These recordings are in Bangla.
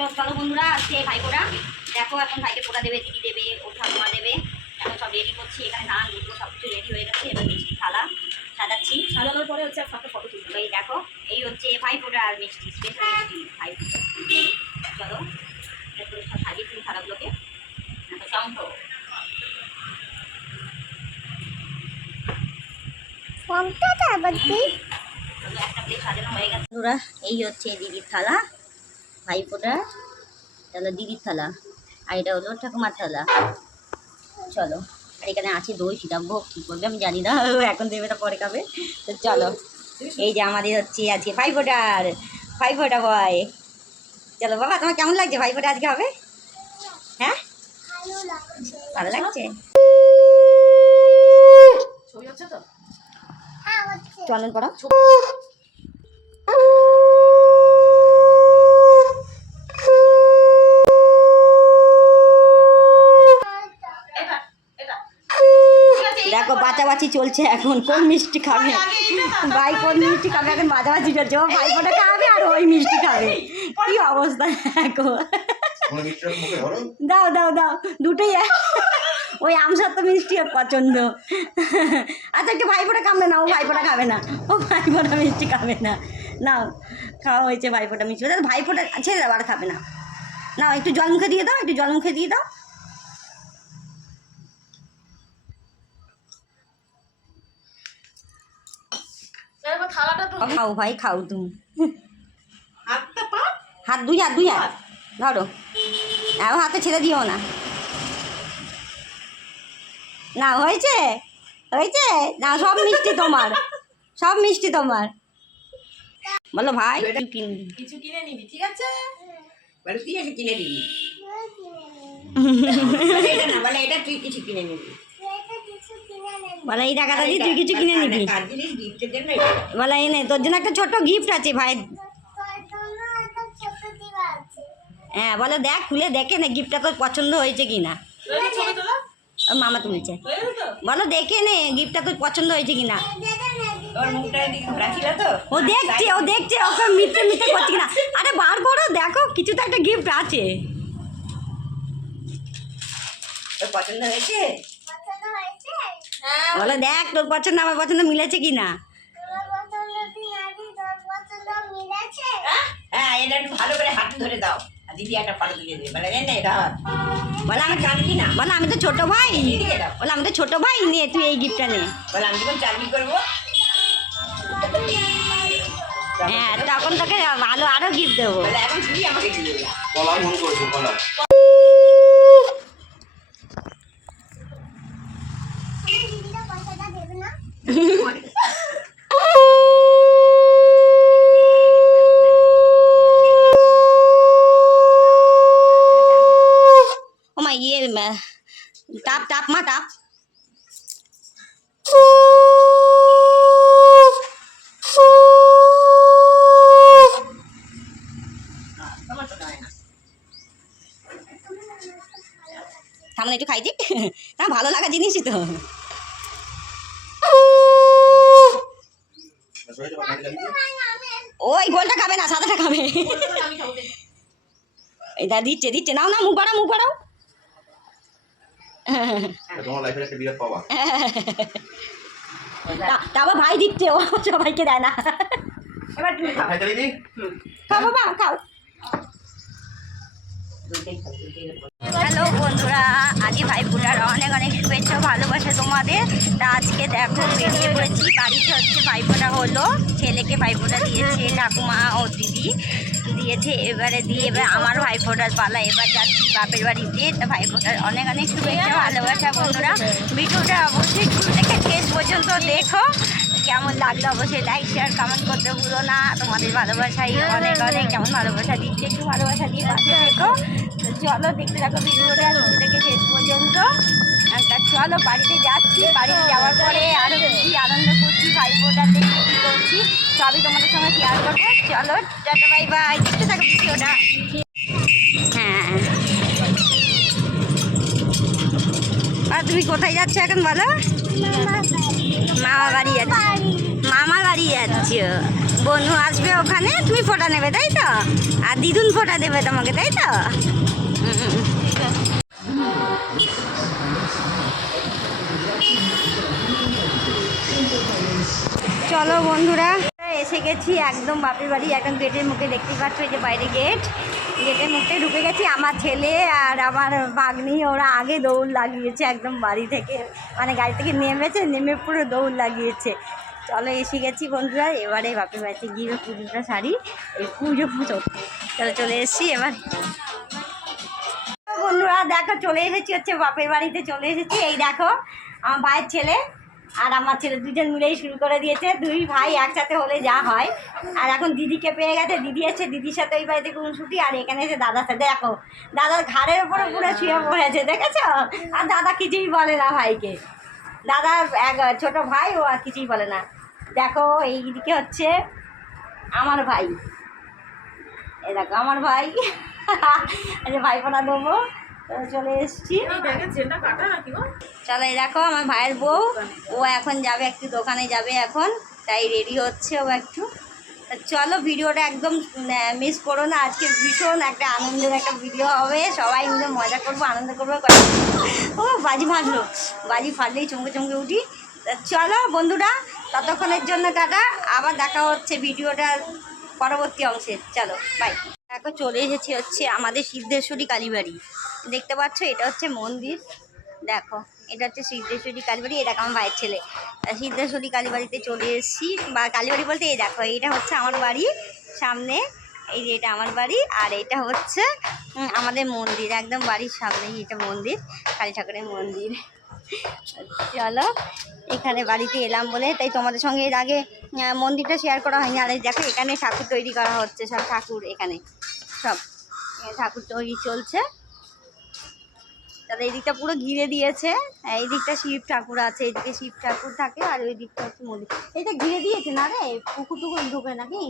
চলো বন্ধুরা, আজকে ভাইপোরা দেখো, এখন ভাইকে পোড়া দেবে, দিদি দেবে, ওর ঠাকুমা দেবে। এখন সব রেডি করছি, এখানে ধান দুটো সব কিছু রেডি হয়ে গেছে। এবার মিষ্টি থালা সাজাচ্ছি, সাজানোর পরে হচ্ছে একটা ফটো তুলবো। এই দেখো, এই হচ্ছে ভাইপোরা আর মিষ্টি, স্পেশাল মিষ্টি ভাইপোরা। চলো সব সাজিয়ে দিই থালাগুলোকে। শঙ্খ একটা প্লেট সাজানো হয়ে গেছে বন্ধুরা। এই হচ্ছে দিদির থালা, ভাইপোটা, তাহলে দিদির থালা, আর এটা হলো ঠাকুমার থালা। চলো, আর এখানে আছে দই, সীতাভোগ কী করবে আমি জানি না, এখন দেবে না পরে খাবে। তো চলো, এই যে আমাদের হচ্ছে আজকে ভাইপোটা বয়। চলো বাবা, তোমার কেমন লাগছে ভাইপোটা আজকে হবে? হ্যাঁ, ভালো লাগছে। চন্দন পড়া দেখো, বাঁচাবাচি চলছে এখন, কোন মিষ্টি খাবে ভাই, কোন মিষ্টি খাবে এখন বাঁচাবাচি চলছে। ও ভাইপোটা খাবে আর ওই মিষ্টি খাবে, কি অবস্থা দেখো। দাও দাও দাও, দুটোই ওই আমসার তো মিষ্টি ওর পছন্দ। আচ্ছা, একটু ভাইপোটা খাবে না, ও ভাইপোটা খাবে না, ও ভাইপোটা মিষ্টি খাবে না। নাও, খাওয়া হয়েছে ভাইপোটা মিষ্টি, ভাইপোটা ছেড়ে দাও, আর খাবে না। নাও, একটু জল মুখে দিয়ে দাও, একটু জল মুখে দিয়ে দাও। খাও ভাই, খাও তুমি। হাত দুই হাত ধরো, হাতে ছেড়ে দিও না। না, হয়েছে না, সব মিষ্টি তোমার, সব মিষ্টি তোমার। বলো ভাই, কিছু কিনে নিবি, ঠিক আছে? কিনে দিবি, এটা তুই কিছু কিনে নিবি। বলে এই টাকাটা দিয়ে তুই কিছু কিনে নিবি। বলে এই নে, তোর জন্য একটা ছোট গিফট আছে ভাই। হ্যাঁ, বলে দেখ, খুলে দেখে না গিফটটা তোর পছন্দ হয়েছে কিনা। মামা তুলছে, বলো দেখে নে গিফটটা তোর পছন্দ হয়েছে কিনা। ও দেখছে ওকে মিথ্যে করছে কিনা। আরে বার করো, দেখো কিছু তো একটা গিফট আছে। পছন্দ হয়েছে? বলে দেখ, তোর পছন্দ আমার পছন্দ মিলেছে কিনা। হ্যাঁ, এটা একটু ভালো করে হাত ধরে দাও, দিদি একটা ফটো তুলে দেবে। বলে বলে আমি জানি না, বলে আমি তো ছোট ভাই, বলে আমি তো ছোট ভাই, নে তুই এই গিফটটা নে। বলে আমি যখন চাকরি করবো, হ্যাঁ, তখন তোকে ভালো আরো গিফট দেবো। এখন তুই আমাকে দিয়ে যা। ও মা, টাপ মা টাপ। সামনে একটু খাইছি, না ভালো লাগা জিনিসই তো। ওই গোলটা খাবে না, সাদাটা খাবে। এটা দিচ্ছে, নাও মুখ বাড়াও। তারপর ভাই দিচ্ছে, ও সবাইকে দেয় না। এবার তুমি খাও, খাও বাবা, খাও। হ্যালো বন্ধুরা, আজকে ভাইপোটার অনেক শুভেচ্ছা, ভালোবাসা তোমাদের। তা আজকে দেখো, বেরিয়ে পড়েছি, বাড়িতে হচ্ছে ভাইপোটা হলো, ছেলেকে ভাইপোটা দিয়েছে ঠাকুমা ও দিদি দিয়েছে। এবার আমার ভাইপোটার পালা, এবার যাচ্ছি বাপের বাড়িতে। তা ভাইপোটার অনেক শুভেচ্ছা, ভালোবাসা বন্ধুরা। ভিডিওটা অবশ্যই শুরু থেকে শেষ পর্যন্ত দেখো। কেমন লাগলো অবশ্যই লাইক শেয়ার কমেন্ট করতে ভুলো না। তোমাদের ভালোবাসাই অনেক কেমন ভালোবাসা দিচ্ছে, একটু ভালোবাসা দিয়ে পাশে থেকো। তো চলো, দেখতে থাকো ভিডিওটা শুরু থেকে শেষ পর্যন্ত। তা চলো, বাড়িতে যাচ্ছি, বাড়িতে যাওয়ার পরে আরও বেশি আনন্দ করছি, ভাইপোটা দেখে কী করছি সবই তোমাদের সঙ্গে শেয়ার করবো। চলো, টাটা বাই বাই, দেখতে থাকো ভিডিওটা। হ্যাঁ, আর তুমি কোথায় যাচ্ছ এখন বলো? মামা বাড়ি যাচ্ছ? বনু আসবে ওখানে, তুমি ফোঁটা নেবে তাই তো, আর দিদুন ফোঁটা দেবে তোমাকে তাই তো। চলো বন্ধুরা, এসে গেছি একদম বাপের বাড়ি, একদম গেটের মুখে দেখতে পাচ্ছ, এই যে বাইরে গেটের মুখে ঢুকে গেছি। আমার ছেলে আর আমার ভাগ্নি ওরা আগে দৌড় লাগিয়েছে একদম বাড়ি থেকে, মানে গাড়ি থেকে নেমেছে, নেমে পুরো দৌড় লাগিয়েছে। চলো এসে গেছি বন্ধুরা, এবারে বাপের বাড়িতে গিয়ে পুজোটা সারি, এই পুজো চলো চলে এসেছি এবার। বন্ধুরা দেখো চলে এসেছি হচ্ছে বাপের বাড়িতে চলে এসেছি। এই দেখো আমার ভাইয়ের ছেলে আর আমার ছেলে দুজন মিলেই শুরু করে দিয়েছে, দুই ভাই একসাথে হলে যা হয়। আর এখন দিদিকে পেয়ে গেছে, দিদি এসে দিদির সাথে ওই বাড়িতে ছুটি, আর এখানে এসে দাদার সাথে। দেখো দাদার ঘাড়ের উপরে পুরো শুয়ে পড়েছে, দেখেছো? আর দাদা কিছুই বলে না ভাইকে, দাদার এক ছোট ভাই, ও আর কিছুই বলে না। দেখো এইদিকে হচ্ছে আমার ভাই, এই দেখো আমার ভাই ভাইপোনা দেবো, চলে এসছি। চলো এই দেখো আমার ভাইয়ের বউ, ও এখন যাবে একটু দোকানে যাবে এখন, তাই রেডি হচ্ছে ও একটু। চলো ভিডিওটা একদম মিস করো না, আজকে ভীষণ একটা আনন্দের একটা ভিডিও হবে, সবাই মিলে মজা করবো, আনন্দ করবো। ও বাজি ফাটলো, বাজি ফাটলেই চমকে চমকে উঠি। চলো বন্ধুরা, ততক্ষণের জন্য টাটা, আবার দেখা হচ্ছে ভিডিওটার পরবর্তী অংশে। চলো বাই। দেখো চলে এসেছি হচ্ছে আমাদের সিদ্ধেশ্বরী কালীবাড়ি, দেখতে পাচ্ছ এটা হচ্ছে মন্দির। দেখো এটা হচ্ছে সিদ্ধেশ্বরী কালীবাড়ি, এটা আমার ভাইয়ের ছেলে। সিদ্ধেশ্বরী কালীবাড়িতে চলে এসেছি, বা কালীবাড়ি বলতে এই দেখো এইটা হচ্ছে আমার বাড়ি সামনে, এই যে এটা আমার বাড়ি, আর এটা হচ্ছে আমাদের মন্দির, একদম বাড়ির সামনেই এটা মন্দির, কালী ঠাকুরের মন্দির। চলো এখানে বাড়িতে এলাম বলে তাই তোমাদের সঙ্গে এর আগে মন্দিরটা শেয়ার করা হয়নি। আর এই দেখো এখানে ঠাকুর তৈরি করা হচ্ছে, সব ঠাকুর এখানে সব ঠাকুর তৈরি চলছে। তাহলে এই দিকটা পুরো ঘিরে দিয়েছে, এই দিকটা শিব ঠাকুর আছে, এইদিকে শিব ঠাকুর থাকে, আর ওই দিকটা হচ্ছে মন্দির। এটা ঘিরে দিয়েছে না রে, পুকুর টুকুর ঢুকে নাকি?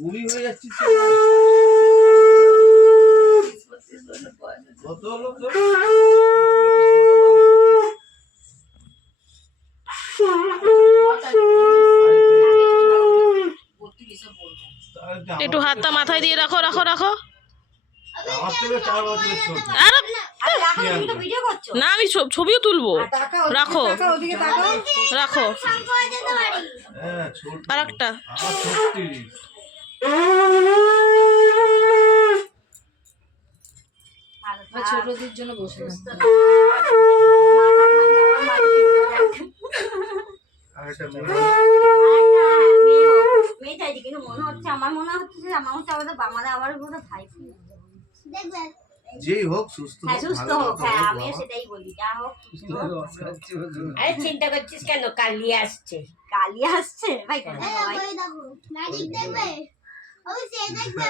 বুড়ি হয়ে যাচ্ছিস কত হলো তোর? একটু হাতটা মাথায় দিয়ে রাখো রাখো রাখো। আমার থেকে 4 বছরের ছোট। না আমি ছবিও তুলবো, রাখো রাখো। হ্যাঁ ছোট, আর একটা আমার 36। ছোটদের জন্য বসে আর এটা মেয়ে চাইছি, কিন্তু মনে হচ্ছে আমার আমাদের বাংলা আবার পুরো ভাই দেখবেন যেই হোক সুস্থ হ্যাঁ, সুস্থ ভালো হোক। কথা হ্যাঁ হোক আমিও বাবা। সেটাই বলি, যা হোক সুস্থ হোক। আরে চিন্তা করছিস কেন? কালি আসছে। কালি আসছে ভাই, ভাই ম্যাজিক দেখবে? অবশ্যই দেখবে।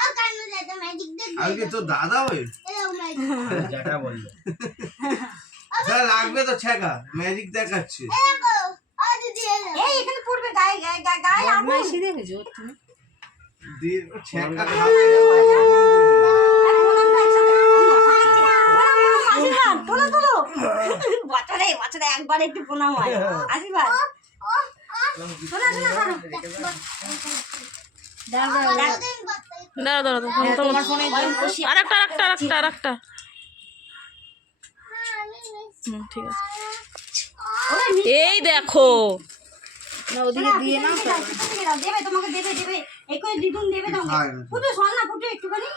ও কান্ন দাদা ম্যাজিক দেখবে? আজকে তো দাদা হয়ে এরকম ম্যাজিক। যেটা বললো স্যার লাগবে তো ছেকা ম্যাজিক দেখাচ্ছে। দেখো, ও দিদি এলো। এই এখানে পড়বে গায়ে গায়ে গায়ে গায়ে আগুন। দিয়ে ছেকা খাবে আশীর্বাদ তোলো তোলো, বছরে বছরে একবার একটু প্রণাম হয়, আশীর্বাদ শোনা শোনা শোনা। দাঁড়া দাঁড়া তোমার ফোনে আর একটা আর একটা আর একটা আর একটা। ঠিক আছে, এই দেখো দেবে তোমাকে, দেবে দেবে একই দিদুন দেবে তোমাকে। পুজো শোন না, পুজো একটুখানি।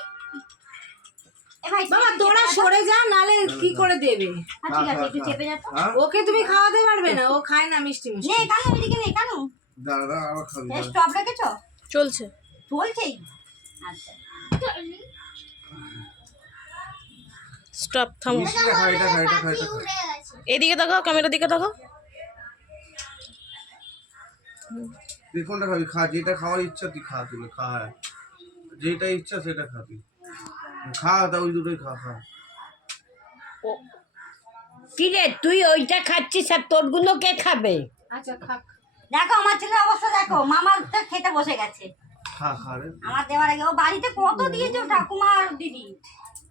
এ ভাই বাবা তোরা সরে যা, নালে কি করে দেবে? ঠিক আছে একটু চেপে যা তো। ওকে তুমি খাওয়াতে পারবে না, ও খায় না মিষ্টি মিষ্টি। নে কানু এদিকে নে কানু। দাদা আবার খাবি এ স্টপ রেখেছো? চলছে। চলছেই। আচ্ছা স্টপ, থামো। মিষ্টিটা খা এটা খা এটা খা এটা খা। উড়ে গেছে। এদিকে দেখো, ক্যামেরার দিকে দেখো। তুই কোনটা খাবি? খা, যেটা খাওয়ার ইচ্ছা তুই খা, তুলে খা। হ্যাঁ যেটা ইচ্ছা সেটা খাবি, খা, তা ওই দুটোই খা খা। কি রে তুই ওইটা খাচ্ছিস আর তোরগুলো কে খাবে? আচ্ছা খাক। দেখো আমার ছেলের অবস্থা দেখো, মামারটা খেতে বসে গেছে। খা খা রে। আমার দেওয়ার আগে ও বাড়িতে কত দিয়েছে ও ঠাকুমা আর দিদি।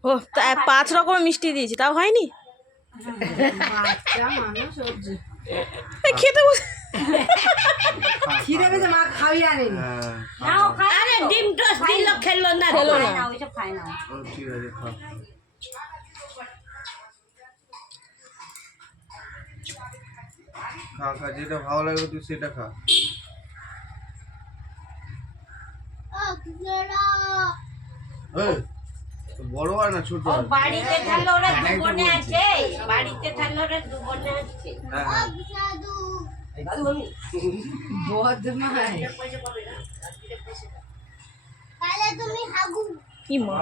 ও 5 রকমের মিষ্টি দিয়েছি তাও হয়নি। বাচ্চা মানুষ সবজি খেতে খিদে পেয়েছে মা খাইয়ে আনেনি। হ্যাঁ না ও খায় না আরে তো। ডিম টোস্ট দিল খেলো না খেলো খায় না। না ওইসব খায় না ও। ও ঠিক আছে খা। খা খা যেটা ভালো লাগবে তুই সেটা খা। এই, তো বড় হয় না ছোট ও হয়? বাড়িতে থাকলে ওরা দু বোনে আছে বাড়িতে থাকলে ওরা দু বোনে আছে হ্যাঁ হ্যাঁ। বদমাই তাহলে তুমি হাগু কি মা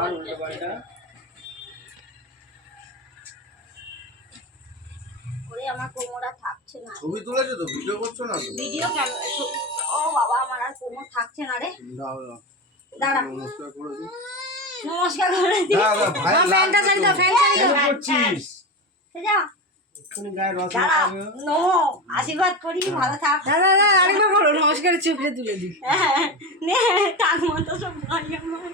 ওরে আমার কোমর আর থাকছে না। ছবি তুলেছো তো ভিডিও করছো না তো? ভিডিও ও বাবা আমার আর কোমর থাকছে না রে। দাও দাও দাঁড়া নমস্কার করে দিই। নমস্কার করে দি। দাও দাও ভাই ফ্যানটা ছাড়ি দাও ফ্যান ছাড়ি দাও করছিস যা এক্ষুনি গায়ে রস দাঁড়া লাগাবে। নো আশীর্বাদ করি ভালো থাক। দাদা দাদা আরেকবার বলো নমস্কারের চুপড়ে তুলে দিই। নে টাক মতো সব ভাই আমার।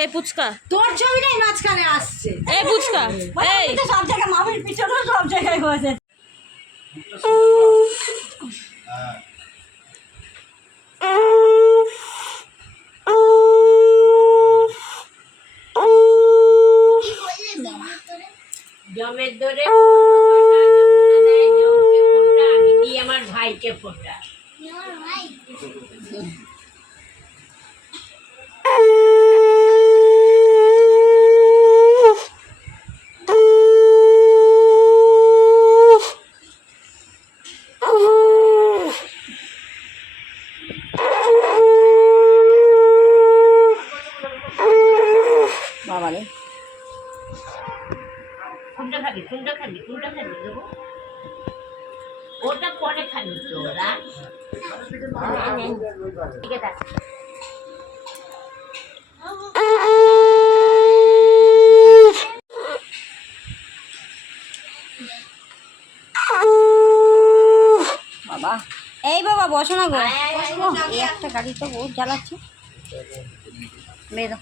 এই পুচকা তোর ছবিটাই মাঝখানে আসছে। এই পুচকা এই এই তো সব জায়গায় মামির পিছনেও সব জায়গায় হয়েছে। হ্যাঁ কি বললে বাবা তোরে জমের দরে যমুনা দেয় জমকে ফোটা আমি দিই আমার ভাইকে ফোটা আমার ভাই বাবা রে কোনটা খাবি দেবো ওটা পরে খাবি তোরা ঠিক আছে বাবা এই বাবা বসো না গো ওহ, এই একটা গাড়ি তো বহুত জ্বালাচ্ছে বেরো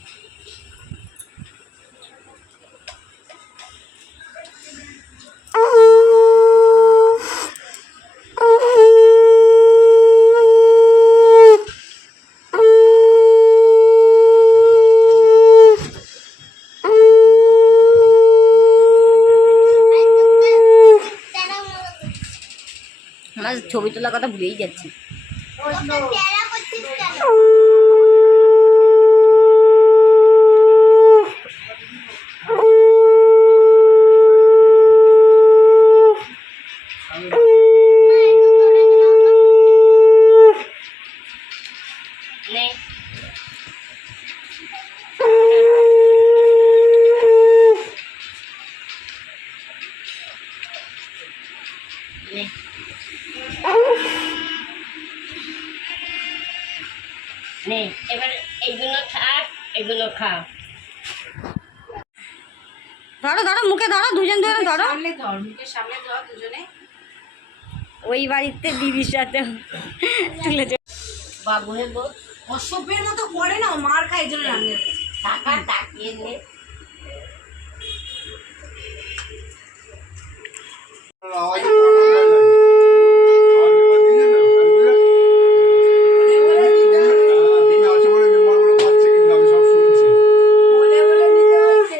আমার ছবি তোলার কথা ভুলেই যাচ্ছি প্যারা করছিস কেন নে নে নে এবার এইগুলো থাক এগুলো খা ধরো ধরো মুখে ধরো দুজন ধরো সামনে ধর মুখের সামনে ধর দুজনে। ওই বাড়িতে দিদির সাথে তুলেছে বাবুয়ের বউ অসভ্যের মতো করে না ও মার খায় এই জন্য রান্না করে। টাকা তাকিয়ে নে আওয়াজ ভালো লাগে। আওয়াজ এবার দিয়ে দাও, তুমি আছে বলে মেম্বারগুলো পাচ্ছে কিন্তু আমি সব শুনছি। বলে বলে দিতে হচ্ছে।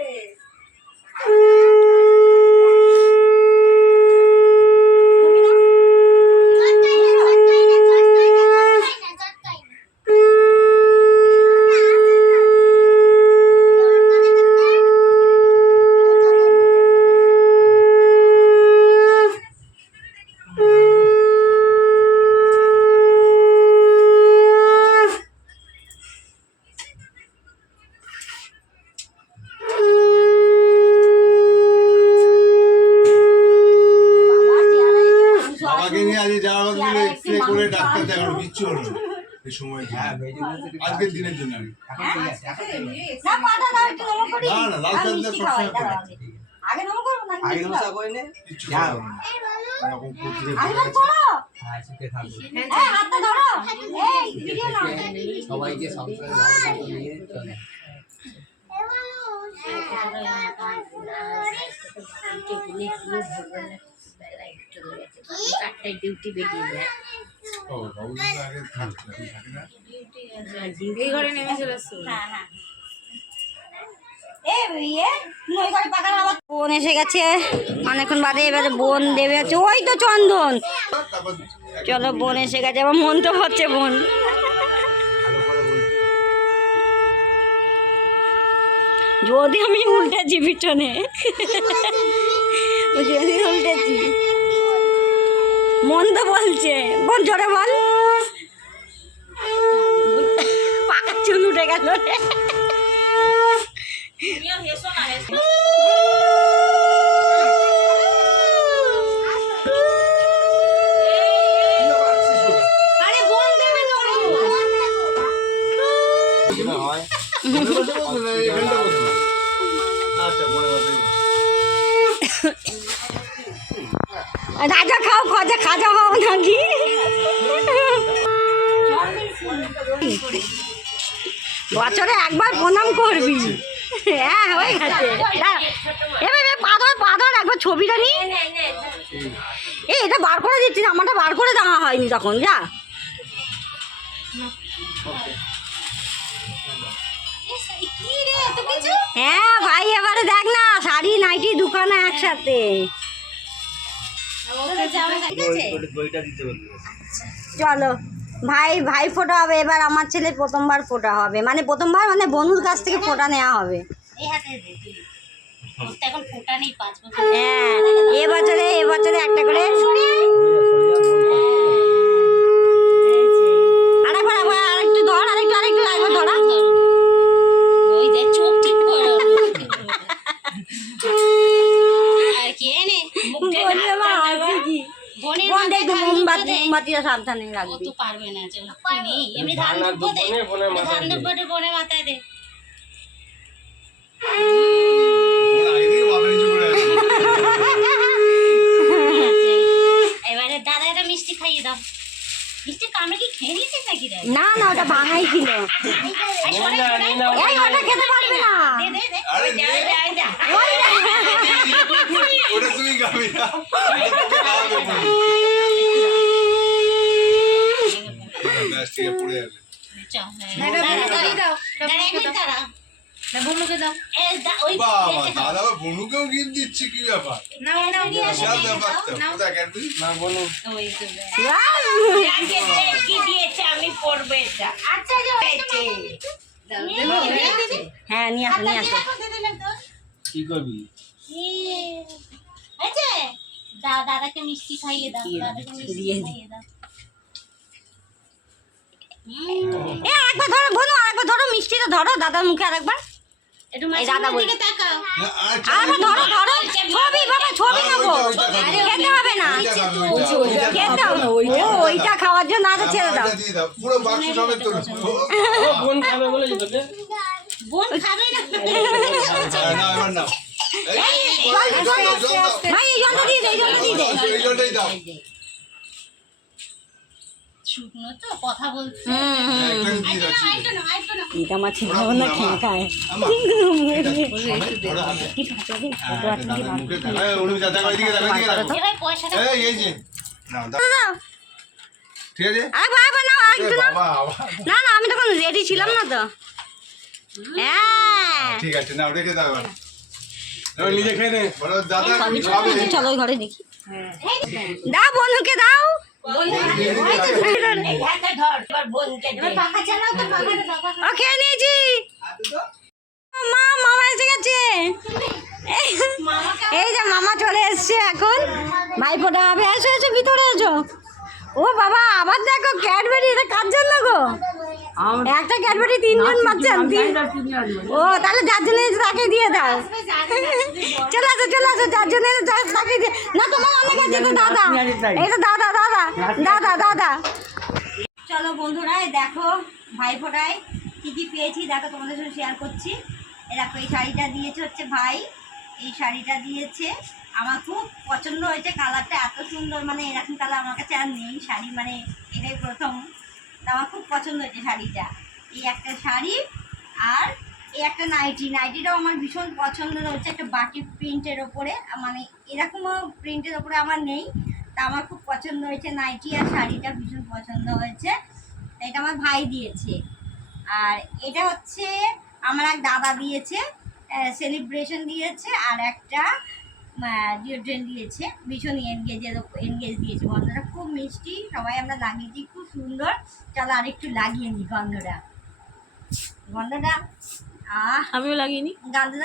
বাবাকে নিয়ে আজ যাওয়া গেলে এক্সরে করে ডাক্তার দেখানো কিচ্ছু হলো না এই সময় আজকের দিনের জন্য আমি না পাটা দাও একটু নমক করি না, না, লাল আমি চাল দিয়ে মিষ্টি সবসময় খাওয়াই, দাঁড়াও করে। আগে। আগে নমক করবো না মিষ্টি খাওয়াই? কিচ্ছু হলো না। এই ভালো আশীর্বাদ করো। এই, হাতটা ধরো। এই, ভিডিও নাও। সবাইকে সংসারে ভালো মতো নিয়ে চলে। চারটায় ডিউটি বেরিয়ে যায়। এই ঘরে নেমে চলে আসছো। হ্যাঁ, হ্যাঁ। বোন এসে গেছে অনেকক্ষণ বাদে, এবারে বোন দেবে হচ্ছে, ওই তো চন্দন। চলো বোন এসে গেছে, আমার মন তো হচ্ছে বোন। যদি আমি উল্টেছি পিছনে, যদি উল্টেছি, মন তো বলছে বোন জোরে বল। পাকার চুল উঠে গেল রে। আরে বোন দেবে তো। রাজা খাও, খাজা খাজা হও নাকি? বছরে একবার প্রণাম করবি। হ্যাঁ হয়ে গেছে। এবার পাথর পাথর একবার ছবিটা নি। এটা বার করে দিচ্ছি না, আমারটা বার করে দেওয়া হয়নি তখন। যা হ্যাঁ ভাই, এবারে দেখ না শাড়ি নাইটি দোকানে একসাথে। চলো ভাই ফোটা হবে এবার। আমার ছেলে প্রথমবার ফোটা হবে, মানে প্রথমবার মানে বনুর কাছ থেকে ফোটা নেওয়া হবে। হ্যাঁ, এবছরে একটা করে। আরেকটু ধর, আরেকটু একবার ধরা। ওই যে চোখ ঠিক করো আর কি এনে মুখটা মোমবাতিটা সাবধানে ও রাখবি। তো পারবে না, চল নেই এমনি ধান দুব্বো দে, ধান দুব্বোটা বনে মাথায় দে। এবারে দাদা একটা মিষ্টি খাইয়ে দাও। মিষ্টি কামড়ে কি খেয়ে নিয়েছিস নাকি রে? না না, ওটা ভাঙাই ছিল। এই ওটা খেতে পারবে না। দে দে দে ওই যা যা যা ওটা তুমি খাবে না। প্লাস্টিকে পড়ে যাবে। চল দাঁড়া। না বোনকে দাও। বাবা, দাদা আবার বনুকেও গিফট দিচ্ছে, কি ব্যাপার? না না বিশাল ব্যাপার তো। কোথায় ক্যাডবেরি? না বনু। ওই তো কি দিয়েছে আমি পড়বো এটা। আচ্ছা হ্যাঁ নিয়ে আসো, নিয়ে আসো। কি করবি? আছে দাদাকে মিষ্টি খাইয়ে দাও, দাদাকে মিষ্টি খাইয়ে দাও। এ আরেকবার ধরো বোন, আরেকবার ধরো মিষ্টিটা ধরো দাদার মুখে আরেকবার। একটু এই দাদা বল। দিকে তাকাও। না, আচ্ছা, আরেকবার ধরো ধরো। ছবি বাবা, ছবি নেবো। খেতে হবে না, খেতে হবে। ও ওইটা খাওয়ার জন্য আচ্ছা ছেড়ে দাও। ওইটা দিয়ে দাও। পুরো বাক্স সমেত তোলো। বোন খাবে বলে দিতে। বোন খাবে না। না, এবার না। এই, জল দাও। ভাই এই জলটা দিয়ে দে, এই জলটা দিয়ে দে। এই জলটাই দাও। শুকনো তো কথা বলছে। একটা দিয়ে দাও। আইটো না এটা আমার ছেলে না খেয়ে খায়। আমা, ধরো হাতে। দাদার মুখে দাও। এই, উনি দাদা এদিকে দাও, এদিকে দাও। এবার পয়সাটা এই যে। নাও, দাও। দাও। ঠিক আছে? আরেকবার নাও, এ আরেকটু নাও। বাবা, আবার। না না, আমি তখন রেডি ছিলাম না তো। হ্যাঁ ঠিক আছে, নাও, রেখে দাও এবার। এবার নিজে খেয়ে নে। বলো, দাদা কি খাবে? চলো ওই ঘরে দেখি। দাও বনুকে দাও। হাতে ধর, এবার বোনকে দে। পাখা চালাও তো, পাখাটা দাও। ও খেয়ে নিয়েছি। মামা এসে গেছে। এই যে মামা চলে এসছে এখন। ভাইফোঁটা হবে। এসো এসো, ভিতরে এসো। ও বাবা, আবার দেখো ক্যাডবেরি। এটা কার জন্য গো? একটা ক্যাডবেরি তিনজন পাচ্ছেন। ও তাহলে যার জন্য এসেছে তাকে দিয়ে দাও। চলে আসো চলে আসো, যার জন্য এসেছে তাকে দিয়ে। না তোমার অনেক আছে তো দাদা। এটা দাদা দাদা দাদা দাদা। চলো বন্ধুরা, এই দেখো ভাইফোঁটায় কি কি পেয়েছি দেখো, তোমাদের সাথে শেয়ার করছি। এই দেখো, এই শাড়িটা দিয়েছে হচ্ছে ভাই, এই শাড়িটা দিয়েছে। আমার খুব পছন্দ হয়েছে কালারটা, এত সুন্দর, মানে এরকম কালার আমার কাছে আর নেই শাড়ি, মানে এটাই প্রথম। তা আমার খুব পছন্দ হয়েছে শাড়িটা। এই একটা শাড়ি আর এই একটা নাইটিটাও আমার ভীষণ পছন্দ হচ্ছে, একটা বাটি প্রিন্টের ওপরে, মানে এরকমও প্রিন্টের ওপরে আমার নেই। তা আমার খুব পছন্দ হয়েছে নাইটি আর শাড়িটা ভীষণ পছন্দ হয়েছে। এটা আমার ভাই দিয়েছে। আর এটা হচ্ছে আমার এক দাদা দিয়েছে, সেলিব্রেশন দিয়েছে, আর একটা ডিওড্রেন্ট দিয়েছে, ভীষণ এনগেজ দিয়েছে। গন্ধটা খুব মিষ্টি, সবাই আমরা লাগিয়েছি, খুব সুন্দর। চলো আরেকটু লাগিয়ে নিই গন্ধটা। আমিও লাগিয়ে নি। গন্ধটা